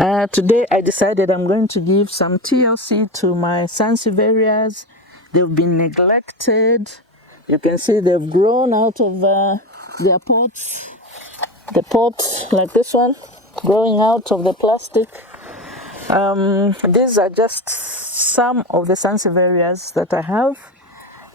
Today I decided I'm going to give some TLC to my sansevieras. They've been neglected. You can see they've grown out of their pots. The pot, like this one, growing out of the plastic. These are just some of the sansevierias that I have.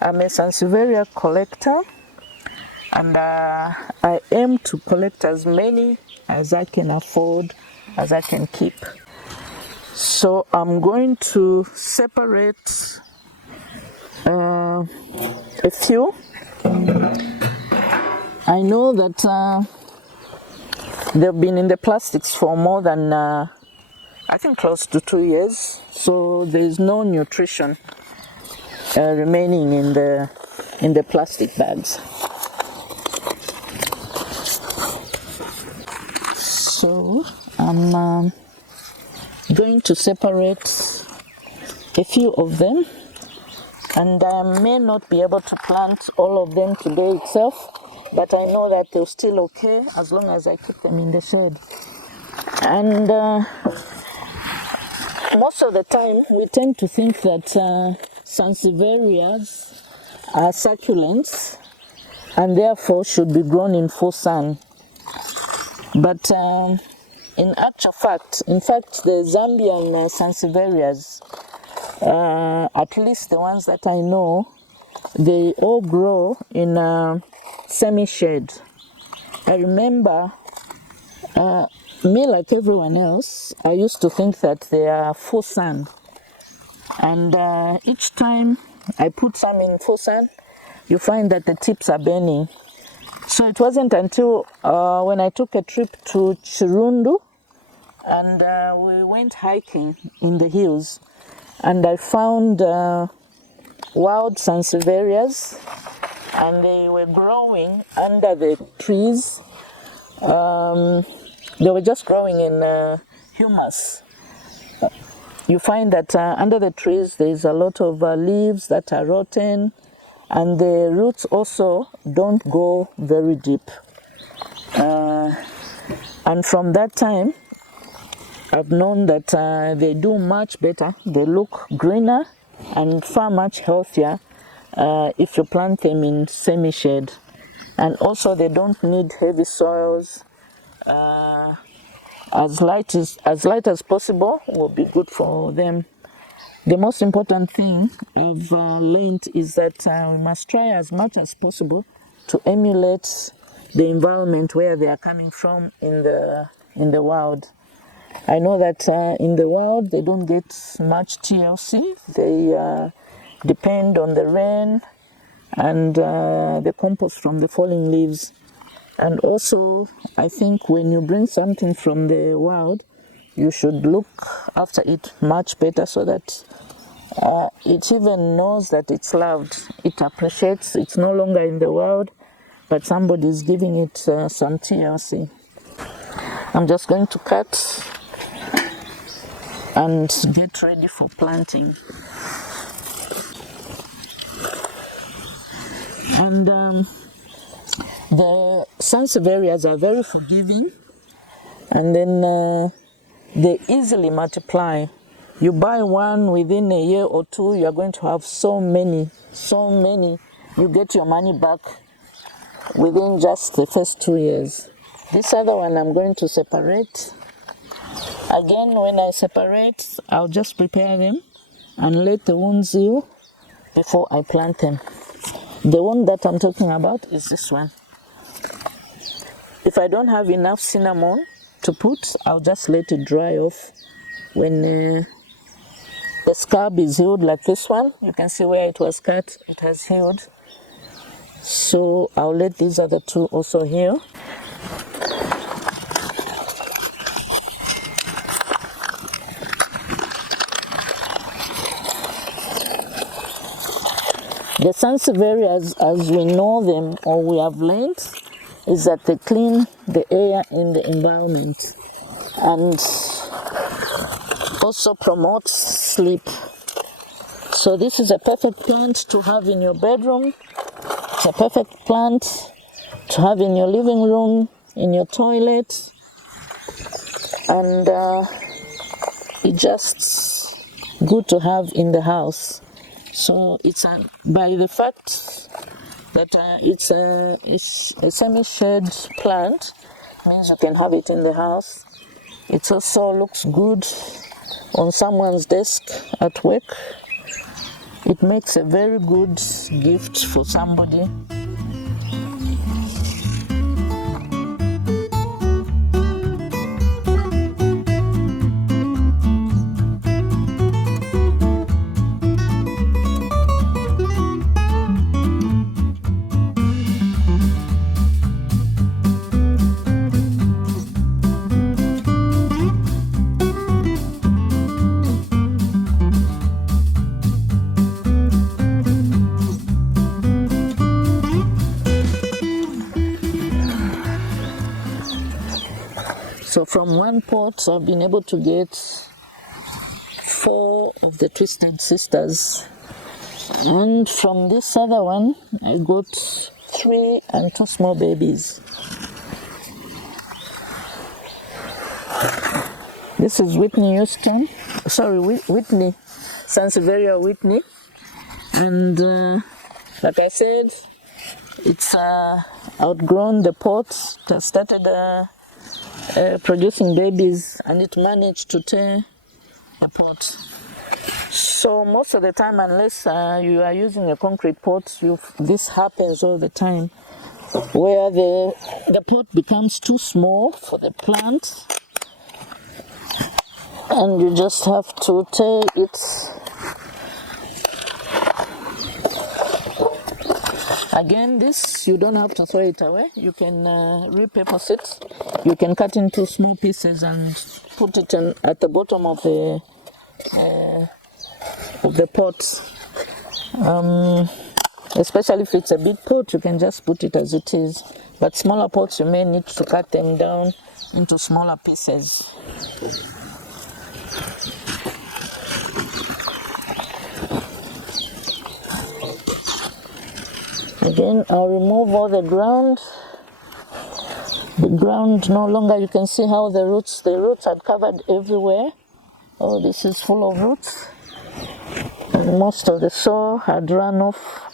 I'm a sansevieria collector, and I aim to collect as many as I can afford, as I can keep. So I'm going to separate a few. I know that they've been in the plastics for more than I think close to 2 years, so there's no nutrition remaining in the plastic bags. So I'm going to separate a few of them, and I may not be able to plant all of them today itself, but I know that they're still okay as long as I keep them in the shade. And most of the time we tend to think that sansevierias are succulents and therefore should be grown in full sun. But in actual fact, the Zambian sansevierias, at least the ones that I know, they all grow in semi-shade. I remember, me like everyone else, I used to think that they are full sun. And each time I put some in full sun, you find that the tips are burning. So it wasn't until when I took a trip to Chirundu and we went hiking in the hills, and I found wild sansevierias, and they were growing under the trees. They were just growing in humus. You find that under the trees there's a lot of leaves that are rotten, and the roots also don't go very deep. And from that time, I've known that they do much better. They look greener and far much healthier if you plant them in semi-shade. And also they don't need heavy soils. As light as possible will be good for them. The most important thing I've learned is that we must try as much as possible to emulate the environment where they are coming from in the wild. I know that in the wild they don't get much TLC. They depend on the rain and the compost from the falling leaves. And also, I think when you bring something from the wild, you should look after it much better so that it even knows that it's loved. It appreciates it's no longer in the wild, but somebody is giving it some TLC. I'm just going to cut and get ready for planting. And the sansevierias are very forgiving, and then they easily multiply. You buy one, within a year or two, you are going to have so many. You get your money back within just the first 2 years. This other one I'm going to separate. Again, when I separate, I'll just prepare them and let the wounds heal before I plant them. The one that I'm talking about is this one. If I don't have enough cinnamon to put, I'll just let it dry off. When the scab is healed like this one, you can see where it was cut, it has healed. So I'll let these other two also heal. The sansevierias, as we know them or we have learned, is that they clean the air in the environment and also promote sleep. So this is a perfect plant to have in your bedroom. It's a perfect plant to have in your living room, in your toilet, and it's just good to have in the house. So it's by the fact that it's a semi-shade plant, means you can have it in the house. It also looks good on someone's desk at work. It makes a very good gift for somebody. So from one pot, I've been able to get 4 of the Twisted Sisters. And from this other one, I got 3 and 2 small babies. This is Whitney Houston. Sorry, Whitney. Sanseviera Whitney. And like I said, it's outgrown the pot. It has started producing babies, and it managed to tear a pot. So most of the time, unless you are using a concrete pot, this happens all the time, where the pot becomes too small for the plant, and you just have to tear it. Again, this, you don't have to throw it away. You can repurpose it. You can cut into small pieces and put it at the bottom of the pot. Especially if it's a big pot, you can just put it as it is. But smaller pots, you may need to cut them down into smaller pieces. Again, I'll remove all the ground. The ground no longer, you can see how the roots had covered everywhere. Oh, this is full of roots. And most of the soil had run off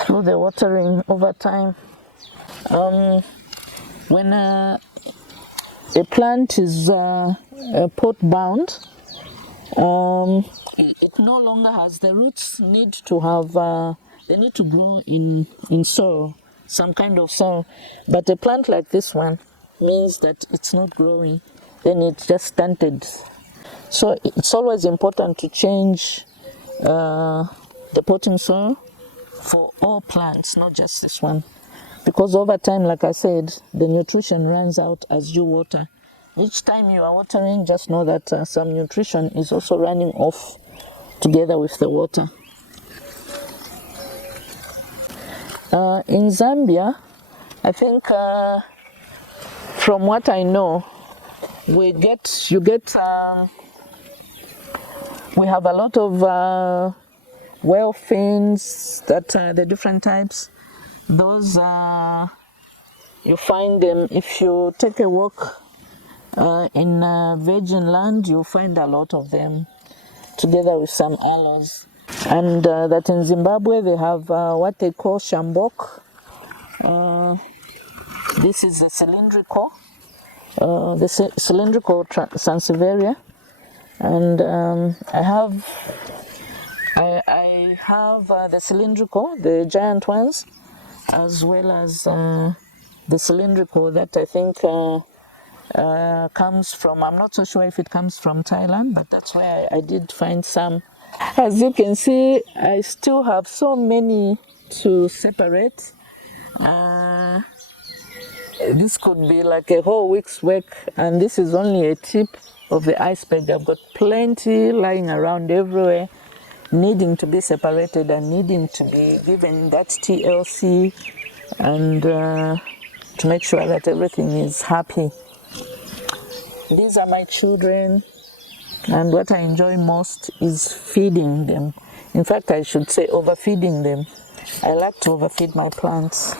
through the watering over time. When a plant is pot bound, it no longer has, the roots need to have they need to grow in soil, some kind of soil. But a plant like this one means that it's not growing, then it's just stunted. So it's always important to change the potting soil for all plants, not just this one. Because over time, like I said, the nutrition runs out as you water. Each time you are watering, just know that some nutrition is also running off together with the water. In Zambia, I think from what I know, we have a lot of well fins, that the different types. Those you find them if you take a walk in virgin land. You'll find a lot of them together with some aloes. And that in Zimbabwe they have what they call shambok. This is the cylindrical sanseviera, and I have the cylindrical, the giant ones, as well as the cylindrical that I think comes from, I'm not so sure if it comes from Thailand, but that's where I did find some. As you can see, I still have so many to separate. This could be like a whole week's work, and this is only a tip of the iceberg. I've got plenty lying around everywhere, needing to be separated and needing to be given that TLC, and to make sure that everything is happy. These are my children, and what I enjoy most is feeding them. In fact, I should say overfeeding them. I like to overfeed my plants.